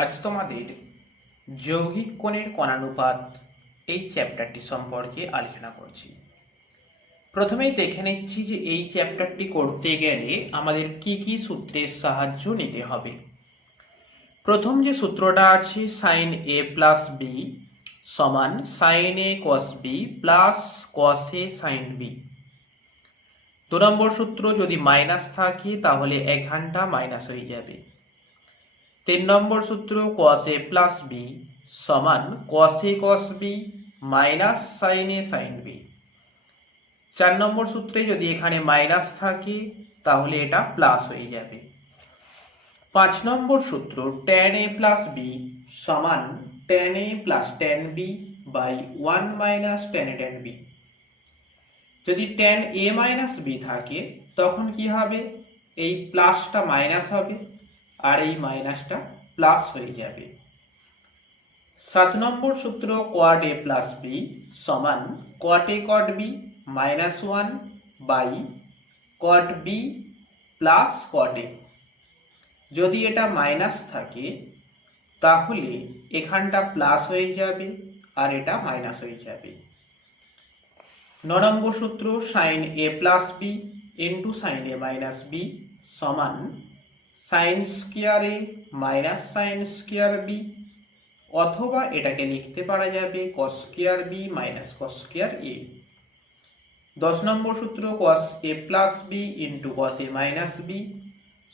আজ তোমাদের যৌগিক কোণের কোণানুপাত এই চ্যাপ্টারটি সম্পর্কে আলোচনা করছি। প্রথমেই দেখে নিচ্ছি যে এই চ্যাপ্টারটি করতে গেলে আমাদের কি কি সূত্রের সাহায্য নিতে হবে। প্রথম যে সূত্রটা আছে সাইন এ প্লাস বি সমান সাইন এ কস বি প্লাস কস এ সাইন বি। 2 নম্বর সূত্র, যদি মাইনাস থাকে তাহলে এখানটা মাইনাস হয়ে যাবে। 3 নম্বর সূত্র cos a প্লাস বি সমান cos a cos b minus sin a sin b। 4 নম্বর সূত্রে যদি এখানে মাইনাস থাকে তাহলে এটা প্লাস হয়ে যাবে। 5 নম্বর সূত্র tan a প্লাস b সমান tan a plus tan b by 1 minus tan a tan b। যদি tan a মাইনাস b থাকে তখন কি হবে, এই প্লাসটা মাইনাস হবে আর এই মাইনাসটা প্লাস হয়ে যাবে। 7 নম্বর সূত্র cot a প্লাস বি সমান cot a cot b minus 1 by cot b plus cot a। যদি এটা মাইনাস থাকে তাহলে এখানটা প্লাস হয়ে যাবে আর এটা মাইনাস হয়ে যাবে। 9 নম্বর সূত্র sin a plus B into sin a minus B সমান sine square A minus sine square B, অথবা এটাকে লিখতে পারা যাবে cos square B minus cos square A. 10 number সূত্র cos a plus B into cos a minus B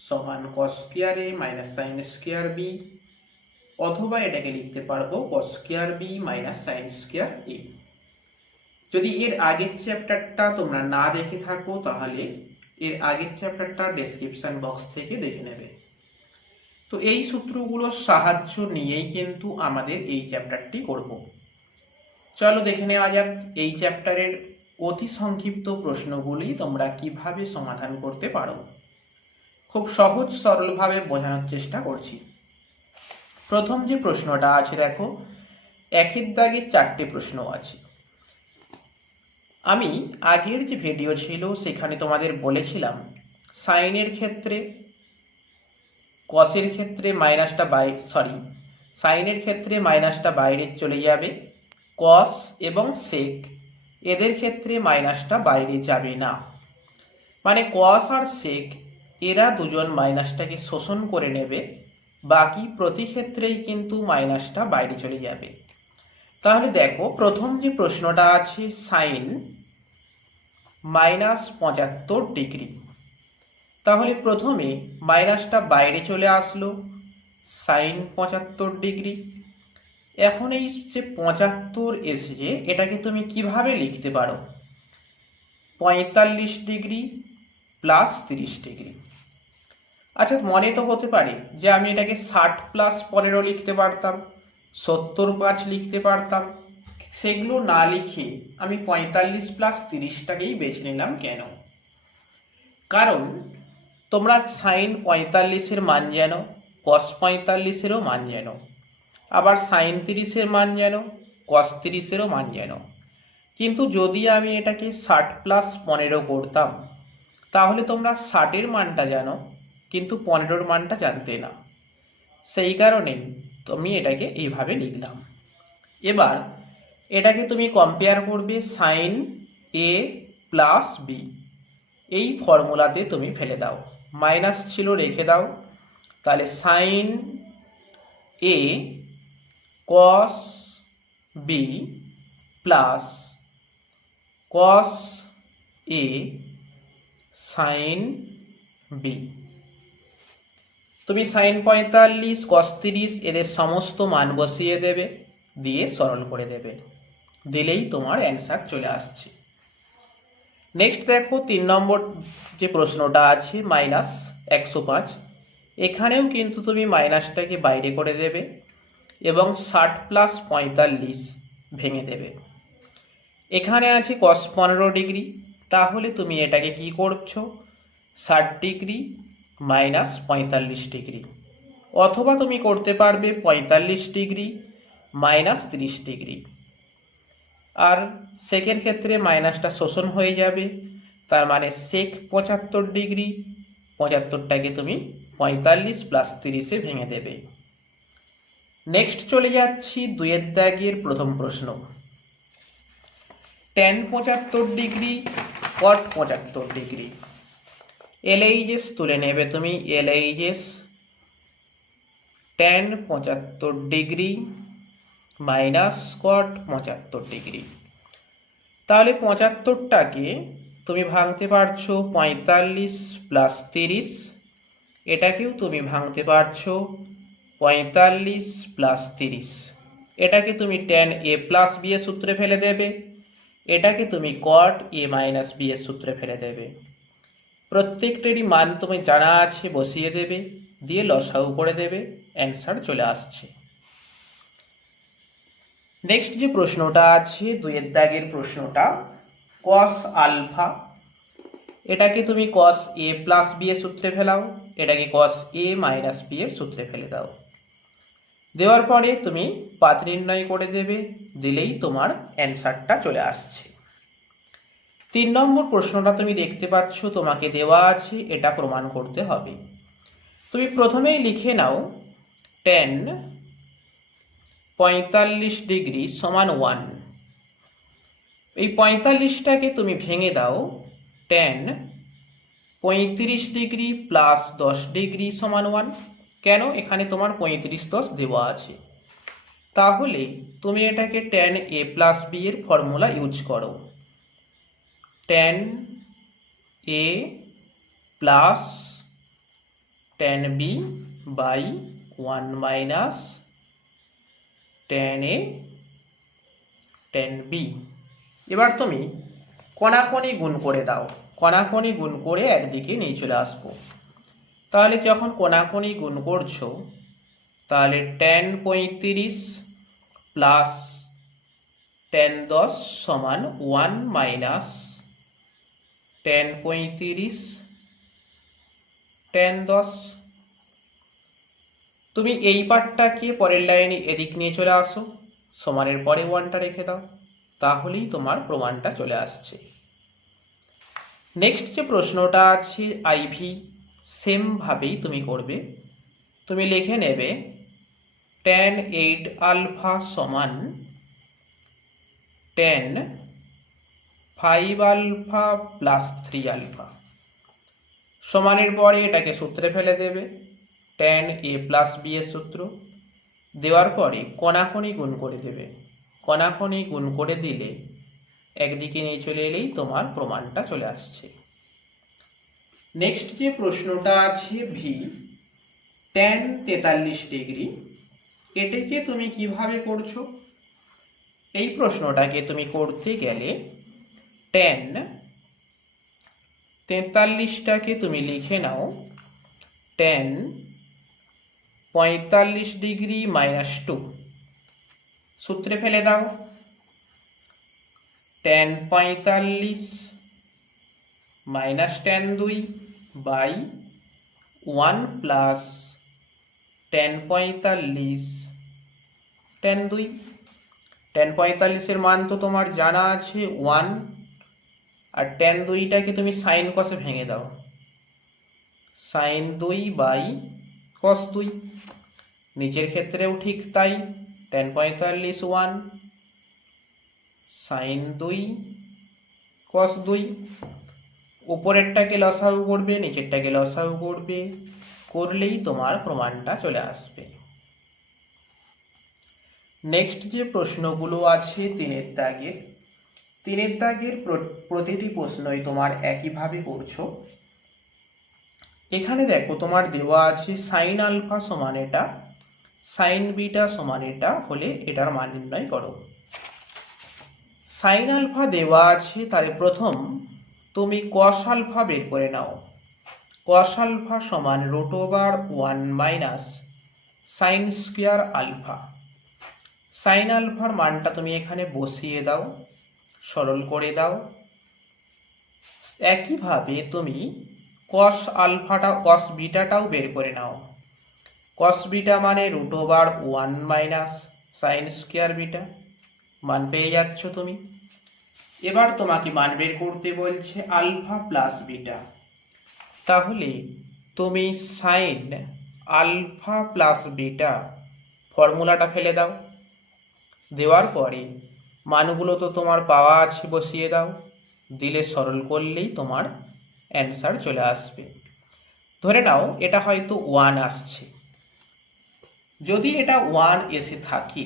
সমান cos square A minus sine square B, অথবা এটাকে লিখতে পারবো cos square B minus sine square A. যদি এর আগের চ্যাপ্টারটা তোমরা না দেখে থাকো তাহলে এর আগের চ্যাপ্টারটা ডেসক্রিপশন বক্স থেকে দেখে নেবে। তো এই সূত্রগুলোর সাহায্য নিয়েই কিন্তু আমাদের এই চ্যাপ্টারটি করব। চলো দেখে নেওয়া যাক এই চ্যাপ্টারের অতি সংক্ষিপ্ত প্রশ্নগুলি তোমরা কিভাবে সমাধান করতে পারো। খুব সহজ সরলভাবে বোঝানোর চেষ্টা করছি। প্রথম যে প্রশ্নটা আছে দেখো, একের দাগে 4টে প্রশ্ন আছে। আমি আগের যে ভিডিও ছিল সেখানে তোমাদের বলেছিলাম সাইনের ক্ষেত্রে কসের ক্ষেত্রে মাইনাসটা সাইনের ক্ষেত্রে মাইনাসটা বাইরে চলে যাবে, কস এবং সেক এদের ক্ষেত্রে মাইনাসটা বাইরে যাবে না। মানে কস আর সেক এরা দুজন মাইনাসটাকে শোষণ করে নেবে, বাকি প্রতি ক্ষেত্রেই কিন্তু মাইনাসটা বাইরে চলে যাবে। তাহলে দেখো প্রথম যে প্রশ্নটা আছে সাইন মাইনাস 75 ডিগ্রি, তাহলে প্রথমে মাইনাসটা বাইরে চলে আসলো সাইন 75 ডিগ্রি। এখন এই যে 75 এসেছে এটাকে তুমি কিভাবে লিখতে পারো, 45 ডিগ্রি প্লাস 30 ডিগ্রি। আচ্ছা মনে তো হতে পারে যে আমি এটাকে 60 প্লাস 15 লিখতে পারতাম, 70 লিখতে পারতাম। সেগুলো না লিখে আমি 45 প্লাস 30টাকেই বেছে নিলাম। কেন? কারণ তোমরা সাইন 45-এর মান জানো, কস 45-এরও মান জানো, আবার সাইন 30-এর মান জানো, কস 30-এরও মান জানো। কিন্তু যদি আমি এটাকে 60 প্লাস 15 করতাম তাহলে তোমরা 60-এর মানটা জানো কিন্তু 15-এর মানটা জানতে না। সেই কারণেই আমি এটাকে এইভাবে লিখলাম। এবার এটাকে তুমি কম্পেয়ার করবে সাইন এ প্লাস বি, এই ফর্মুলাতে তুমি ফেলে দাও, মাইনাস ছিল রেখে দাও। তাহলে সাইন এ কস বি প্লাস কস এ সাইন বি। তুমি সাইন 45 কস 30 এদের সমস্ত মান বসিয়ে দেবে, দিয়ে সরল করে দেবে, দিলেই তোমার অ্যান্সার চলে আসছে। নেক্সট দেখো 3 নম্বর যে প্রশ্নটা আছে মাইনাস 105, এখানেও কিন্তু তুমি মাইনাসটাকে বাইরে করে দেবে এবং 60 প্লাস 45 ভেঙে দেবে। এখানে আছে cos 15 ডিগ্রি, তাহলে তুমি এটাকে কি করছো 60 ডিগ্রি মাইনাস 45 ডিগ্রি, অথবা তুমি করতে পারবে 45 ডিগ্রি মাইনাস 30 ডিগ্রি। আর সেকের ক্ষেত্রে মাইনাসটা শোষণ হয়ে যাবে, তার মানে সেক 75 ডিগ্রি, 75টাকে তুমি 45 প্লাস 30-এ ভেঙে দেবে। নেক্সট চলে যাচ্ছি 2 দাগের প্রথম প্রশ্ন। tan 75 degree cot 75 degree, LHS তুলে নেবে তুমি। LHS tan 75 degree minus cot 75 degree. তাহলে 75টাকে তুমি ভাঙতে পারছো 45 প্লাস 30, এটাকেও তুমি ভাঙতে পারছো 45 প্লাস 30। এটাকে তুমি tan a প্লাস b এর সূত্রে ফেলে দেবে, এটাকে তুমি cot a মাইনাস b এর সূত্রে ফেলে দেবে। প্রত্যেকটারই মান তুমি জানা আছে, বসিয়ে দেবে, দিয়ে লসাগু করে দেবে, অ্যান্সার চলে আসছে। নেক্সট যে প্রশ্নটা আছে 2 দাগের প্রশ্নটা, cos আলফা, এটাকে তুমি cos a প্লাস b এর সূত্রে ফেলাও, এটাকে cos a মাইনাস b এর সূত্রে ফেলে দাও। দেওয়ার পরে তুমি পাথ নির্ণয় করে দেবে, দিলেই তোমার অ্যান্সারটা চলে আসছে। 3 নম্বর প্রশ্নটা তুমি দেখতে পাচ্ছ, তোমাকে দেওয়া আছে, এটা প্রমাণ করতে হবে। তুমি প্রথমেই লিখে নাও tan 45 ডিগ্রি সমান 1। এই 45টাকে তুমি ভেঙে দাও tan 35 ডিগ্রি প্লাস 10 ডিগ্রি সমান 1। কেন? এখানে তোমার 35 10 দেওয়া আছে। তাহলে তুমি এটাকে tan a প্লাস b এর ফর্মুলা ইউজ করো, tan a plus tan b by 1 minus tan a tan b। এবার তুমি কণাকণি গুণ করে দাও, কণাকণি গুণ করে একদিকে নিয়ে চলে আসবো। তাহলে যখন কণাকণি গুণ করছো, তাহলে tan 35 প্লাস tan 10 সমান 1 মাইনাস tan 35 tan 10। তুমি এই পার্টটাকে পরের লাইনে এদিক নিয়ে চলে আসো, সমানের পরে 1টা রেখে দাও, তাহলেই তোমার প্রমাণটা চলে আসছে। নেক্সট যে প্রশ্নটা আছে আইভি, সেম ভাবেই তুমি করবে। তুমি লিখে নেবে tan 8 আলফা সমান tan 5 আলফা প্লাস 3 আলফা, সমানের পরে এটাকে সূত্রে ফেলে দেবে, tan a প্লাস b এর সূত্র। দেওয়ার পরে কণাকণি গুণ করে দেবে, কণাকণি গুণ করে দিলে একদিকে নিয়ে চলে এলেই তোমার প্রমাণটা চলে আসছে। নেক্সট যে প্রশ্নটা আছে ভি, tan 43 ডিগ্রি, এটাকে তুমি কিভাবে করছো? এই প্রশ্নটাকে তুমি করতে গেলে tan 43টাকে তুমি লিখে নাও tan 45 ডিগ্রি মাইনাস 2, সূত্রে ফেলে দাও, tan 45 minus tan 2 by 1 plus tan 45 tan 2। tan 45 এর মান তো তোমার জানা আছে 1, আর tan 2টাকে তুমি সাইন কসে ভেঙে দাও, সাইন 2 বাই cos 2। নিচের ক্ষেত্রেও ঠিক তাই, tan 45 1 সাইন 2 cos 2। উপরেরটাকে লসাগু করবে, নিচেরটাকে লসাগু করবে, করলেই তোমার প্রমাণটা চলে আসবে। নেক্সট যে প্রশ্নগুলো আছে 3 দাগের, 3 দাগের প্রতিটি প্রশ্নই তোমার একইভাবে করছো। এখানে দেখো তোমার দেওয়া আছে সাইন আলফা সমান এটা, সাইন বিটা সমান এটা হলে এটার মান নির্ণয় করো। সাইন আলফা দেওয়া আছে, তাহলে প্রথম তুমি কস আলফা বের করে নাও। কস আলফা সমান √1 minus sine square alpha. Sine আলফার মানটা তুমি এখানে বসিয়ে দাও, সরল করে দাও। একইভাবে তুমি কস আলফাটা কস বিটাটাও বের করে নাও। কস বিটা মানে √1 মাইনাস সাইন স্কোয়ার বিটা, মান পেয়ে যাচ্ছ তুমি। এবার তোমাকে মান বের করতে বলছে আলফা প্লাস বিটা, তাহলে তুমি সাইন আলফা প্লাস বিটা ফর্মুলাটা ফেলে দাও, দেওয়ার পরে মানগুলো তো তোমার পাওয়া আছে, বসিয়ে দাও, দিলে সরল করলেই তোমার অ্যান্সার চলে আসবে। ধরে নাও এটা হয়তো 1 আসছে, যদি এটা 1 এসে থাকে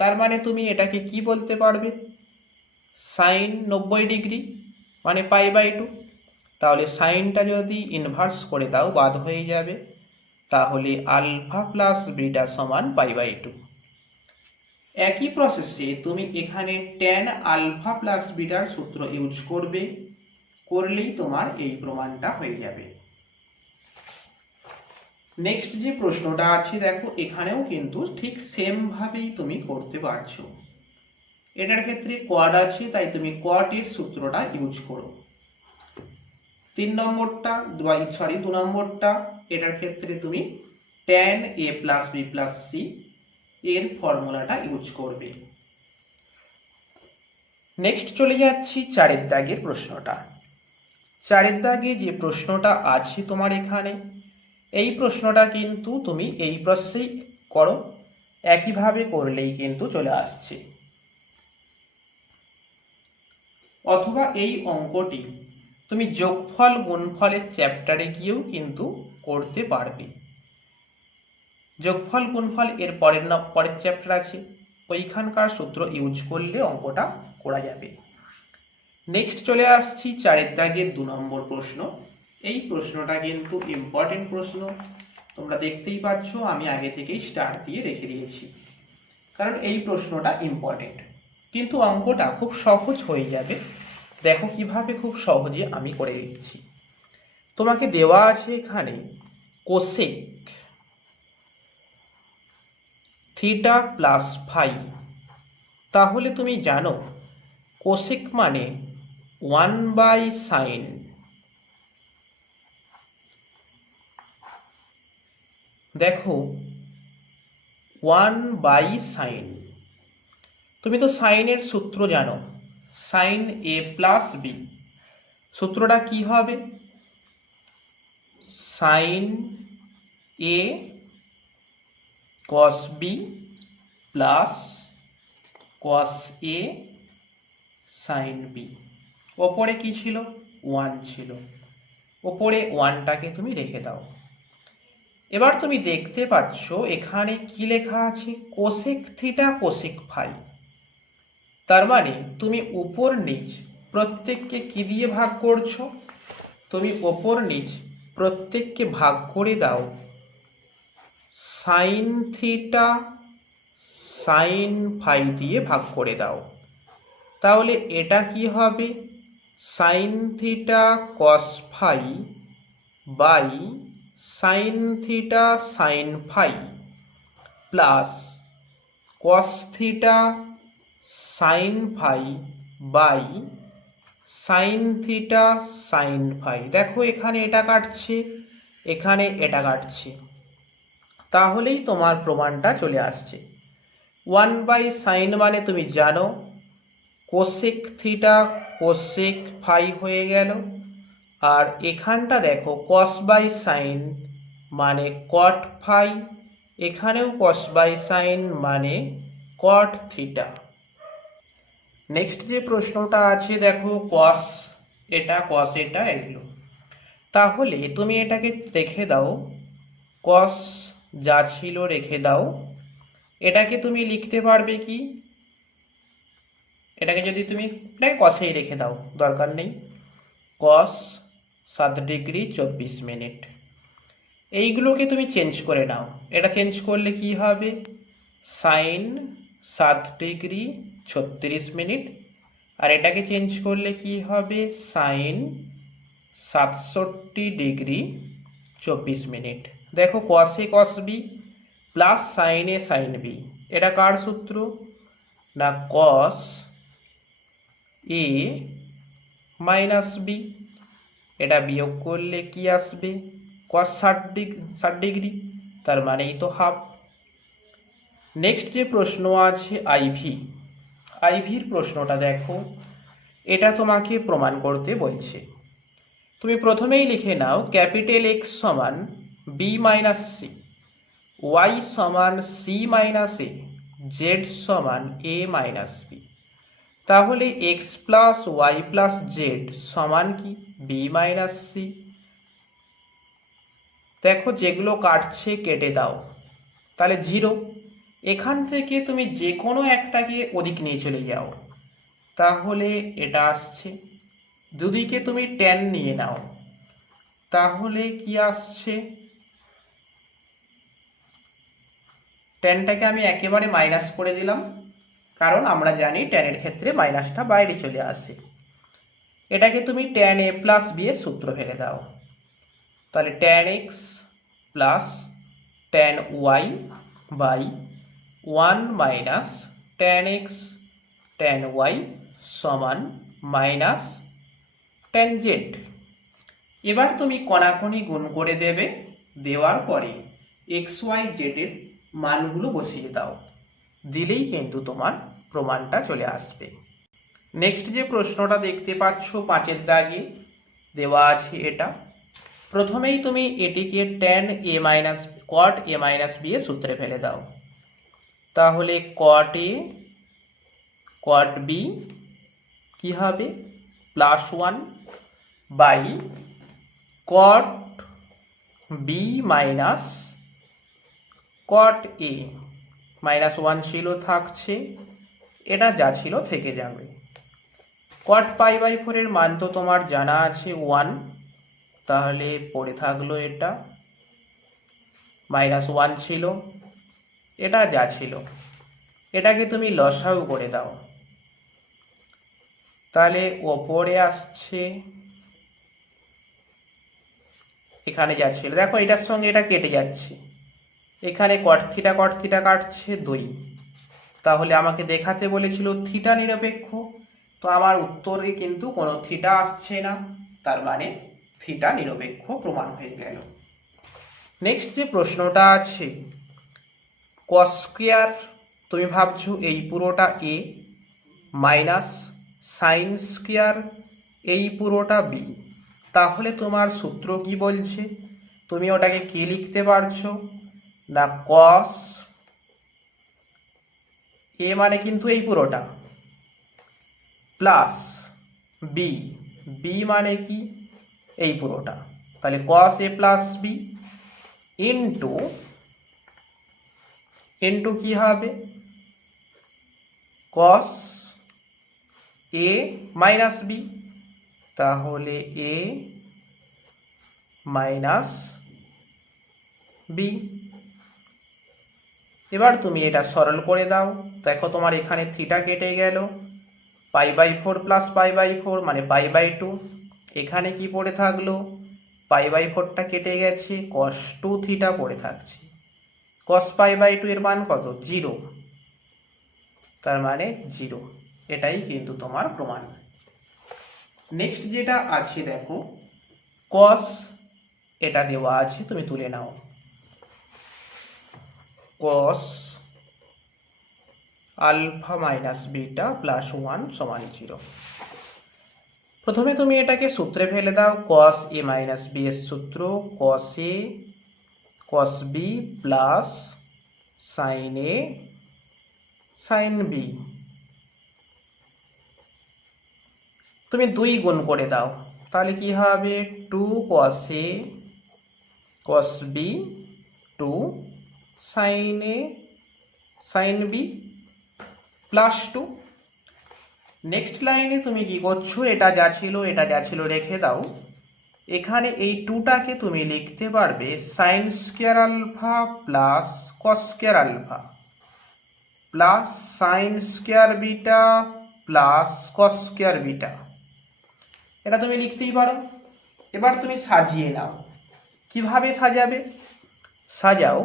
তার মানে তুমি এটাকে কি বলতে পারবে, সাইন 90 ডিগ্রি মানে π/2। তাহলে সাইনটা যদি ইনভার্স করে দাও বাদ হয়ে যাবে, তাহলে আলফা প্লাস বিটা সমান π/2। একই প্রসেসে তুমি এখানে ট্যান আলফা প্লাস বিটার সূত্র ইউজ করবে, করলেই তোমার এই প্রমাণটা হয়ে যাবে। নেক্সট যে প্রশ্নটা আছে দেখো, এখানেও কিন্তু ঠিক সেম ভাবেই তুমি করতে পারছো। এটার ক্ষেত্রে কোয়াড আছে তাই তুমি কোয়াডের সূত্রটা ইউজ করো। 2 নম্বরটা এটার ক্ষেত্রে তুমি tan a plus B plus C এর ফর্মুলাটা ইউজ করবে। নেক্সট চলে যাচ্ছি 4 দাগের প্রশ্নটা। 4 দাগে যে প্রশ্নটা আছে তোমার এখানে, এই প্রশ্নটা কিন্তু তুমি এই প্রসেসেই করো, একইভাবে করলেই কিন্তু চলে আসছে। অথবা এই অঙ্কটি তুমি যোগফল গুণফলের চ্যাপ্টারে গিয়েও কিন্তু করতে পারবে। যোগফল গুণফল এর পরের চ্যাপ্টার আছে, ওইখানকার সূত্র ইউজ করলে অঙ্কটা করা যাবে। নেক্সট চলে আসছি 4 দাগের 2 নম্বর প্রশ্ন। এই প্রশ্নটা কিন্তু ইম্পর্টেন্ট প্রশ্ন, তোমরা দেখতেই পাচ্ছ আমি আগে থেকেই স্টার দিয়ে রেখে দিয়েছি, কারণ এই প্রশ্নটা ইম্পর্টেন্ট। কিন্তু অঙ্কটা খুব সহজ হয়ে যাবে, দেখো কিভাবে খুব সহজে আমি করে দিচ্ছি। তোমাকে দেওয়া আছে এখানে কোসেক থিটা প্লাস ফাই, তাহলে তুমি জানো কোসেক মানে 1/sin। দেখো 1/sin, তুমি তো সাইনের সূত্র জানো, সাইন a প্লাস বি, সূত্রটা কি হবে, sine a cos b plus cos a sin b। ওপরে কি ছিল, 1 ছিল, ওপরে 1টাকে তুমি রেখে দাও। এবার তুমি দেখতে পাচ্ছ এখানে কি লেখা আছে, কোসেক থিটা কোসেক ফাই। তার মানে তুমি উপর নিচ প্রত্যেককে কি দিয়ে ভাগ করছো, তুমি ওপর নিচ প্রত্যেককে ভাগ করে দাও সাইন থিটা সাইন ফাই দিয়ে ভাগ করে দাও। তাহলে এটা কি হবে, sine theta cos phi by sine theta sine phi plus cos theta sine phi by sine theta sine phi. দেখো এখানে এটা কাটছে, এখানে এটা কাটছে, তাহলেই তোমার প্রমাণটা চলে আসছে। 1/sin মানে তুমি জানো কোসেক থিটা কোসেক ফাই হয়ে গেল, আর এখানটা দেখো cos/sin মানে cot ফাই, এখানেও cos/sin মানে cot থিটা। নেক্সট যে প্রশ্নটা আছে দেখো cos এটা cos এটা এগুলো, তাহলে তুমি এটাকে রেখে দাও, cos যা ছিল রেখে দাও। এটাকে তুমি লিখতে পারবে কি, এটাকে যদি তুমি এটাকে কসেই রেখে দাও, দরকার নেই, cos 7 ডিগ্রি 24 মিনিট। এইগুলোকে তুমি চেঞ্জ করে নাও, এটা চেঞ্জ করলে কি হবে, সাইন 7 ডিগ্রি 36 মিনিট, আর এটাকে চেঞ্জ করলে কি হবে, সাইন 67 ডিগ্রি 24 মিনিট। দেখো cos a cos b plus sine a sine b, এটা কার সূত্র না, cos a মাইনাস b, এটা বিয়োগ করলে কি আসবে, cos 60 ডিগ্রি, তার মানেই তো হাফ। নেক্সট যে প্রশ্ন আছে আইভির প্রশ্নটা দেখো, এটা তোমাকে প্রমাণ করতে বলছে। তুমি প্রথমেই লিখে নাও ক্যাপিটাল এক্স সমান বি মাইনাস সি, ওয়াই সমান সি মাইনাস এ, জেড সমান এ মাইনাস বি। তাহলে X plus Y plus Z সমান কি বি মাইনাস সি। দেখো যেগুলো কাটছে কেটে দাও, তাহলে 0। এখান থেকে তুমি যে কোনো একটাকে ওদিক নিয়ে চলে যাও, তাহলে এটা আসছে। দুদিকে তুমি tan নিয়ে নাও, তাহলে কি আসছে, ট্যানটাকে আমি একেবারে মাইনাস করে দিলাম, কারণ আমরা জানি ট্যানের ক্ষেত্রে মাইনাসটা বাইরে চলে আসে। এটাকে তুমি tan a প্লাস বি এর সূত্র ফেলে দাও, তাহলে tan x plus tan y by 1 minus tan x tan y সমান মাইনাস tan z। এবার তুমি কণাকণি গুণ করে দেবে, দেওয়ার পরে এক্স ওয়াই জেড এর মানগুলো বসিয়ে দাও, দিলেই কিন্তু তোমার প্রমাণটা চলে আসবে। নেক্সট যে প্রশ্নটা দেখতে পাচ্ছ 5-এর দাগে দেওয়া আছে, এটা প্রথমেই তুমি এটিকে tan a minus cot a minus B এর সূত্রে ফেলে দাও, তাহলে cot a cot b কি হবে +1 by cot b minus cot a, -1 ছিল থাকছে, এটা যা ছিল থেকে যাবে। cot π/4 এর মান তো তোমার জানা আছে 1, তাহলে পড়ে থাকলো এটা, -1 ছিল, এটা যা ছিল। এটাকে তুমি লসাগু করে দাও, তাহলে ওপরে আসছে, এখানে যা ছিল দেখো এটার সঙ্গে এটা কেটে যাচ্ছে, এখানে cot থিটা কাটছে 2, তাহলে আমাকে দেখাতে বলেছিল থিটা নিরপেক্ষ, তো আমার উত্তরে কিন্তু কোনো থিটা আসছে না, তার মানে থিটা নিরপেক্ষ প্রমাণ হয়ে গেল। নেক্সট যে প্রশ্নটা আছে cos স্কয়ার, তুমি ভাবছো এই পুরোটা a মাইনাস সাইন স্কয়ার এই পুরোটা b, তাহলে তোমার সূত্র কি বলছে, তুমি ওটাকে কি লিখতে পারছো না cos a মানে কিন্তু এই পুরোটা প্লাস b, b মানে কি এই পুরোটা, তাহলে cos a plus b into কি হবে cos a মাইনাস b, তাহলে a মাইনাস b। এবার তুমি এটা সরল করে দাও, দেখো তোমার এখানে থিটা কেটে গেল, π/4 প্লাস π/4 মানে π/2, এখানে কি পড়ে থাকলো π/4টা কেটে গেছে, cos 2 থিটা পড়ে থাকছে, cos π/2 এর মান কত 0, তার মানে 0, এটাই কিন্তু তোমার প্রমাণ। নেক্সট যেটা আছে দেখো cos, এটা দেওয়া আছে তুমি তুলে নাও, cos alpha minus beta plus 1 সমান 0। প্রথমে তুমি এটাকে সূত্রে ফেলে দাও, cos a মাইনাস b এর সূত্র cos a cos b plus sin a sin b, তুমি 2 গুণ করে দাও, তাহলে কি হবে 2 cos a cos b 2 sin a sin b plus 2। Next লাইনে তুমি কি করছো, এটা যা ছিল রেখে দাও, এখানে এই 2টাকে তুমি লিখতে পারবে sin square alpha plus cos square alpha plus sin square beta plus cos square beta, এটা তুমি লিখতেই পারো। এবার তুমি সাজিয়ে নাও, কিভাবে সাজাবে, সাজাও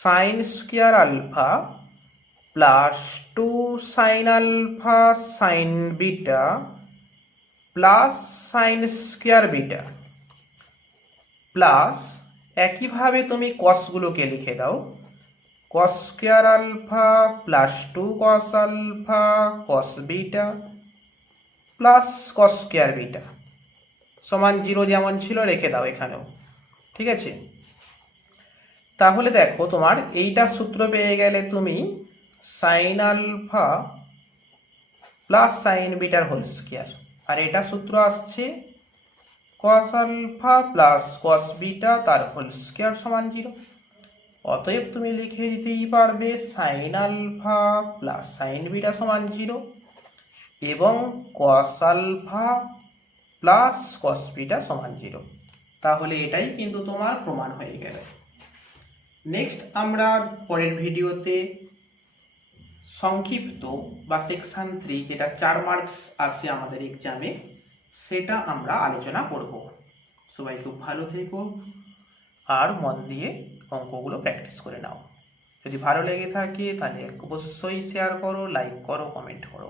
sin square alpha plus 2 sin alpha sin beta plus sin square beta plus একইভাবে তুমি কসগুলোকে লিখে দাও, cos square alpha plus 2 cos alpha cos beta plus cos square beta সমান 0 যেমন ছিল রেখে দাও এখানেও, ঠিক আছে। তাহলে দেখো তোমার এইটা সূত্র পেয়ে গেলে তুমি সাইন আলফা প্লাস সাইন বিটার হোল স্কোয়ার, আর এটা সূত্র আসছে cos alpha plus cos beta তার হোল স্কোয়ার সমান 0। অতএব তুমি লিখে দিতেই পারবে sine alpha plus sine beta সমান 0 এবং cos alpha plus cos beta সমান 0। তাহলে এটাই কিন্তু তোমার প্রমাণ হয়ে গেল। নেক্সট আমরা পরের ভিডিওতে সংক্ষিপ্ত বা সেকশন 3 যেটা 4 মার্কস আসে আমাদের এক্সামে, সেটা আমরা আলোচনা করব। সবাই খুব ভালো থেকো আর মন দিয়ে অঙ্কগুলো প্র্যাকটিস করে নাও। যদি ভালো লেগে থাকে তাহলে অবশ্যই শেয়ার করো, লাইক করো, কমেন্ট করো।